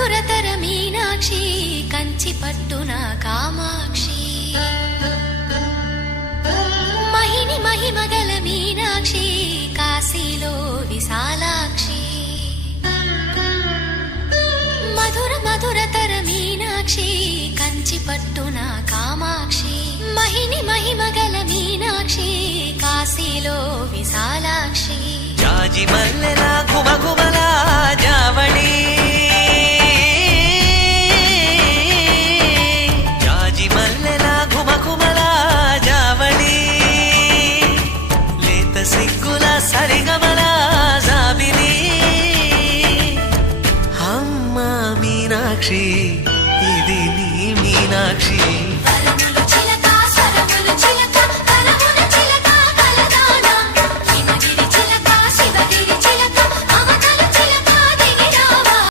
మధురతర మీనాక్షి కంచి పట్టున కామాక్షి మహిని మహిమగల మీనాక్షి కాశీలో విశాలాక్షి మధుర మధురతర మీనాక్షి కంచి పట్టున కామాక్షి మహిని మహిమగల మీనాక్షి కాశీలో విశాలాక్షి జాజి మల్లెలా గుమగుమలా జావళి జాజి మల్లెలా గుమగుమలా జావళి లేత సిగ్గుల సరిగమల జాబిలి అమ్మ మీనాక్షి ఇది నీ మీనాక్షి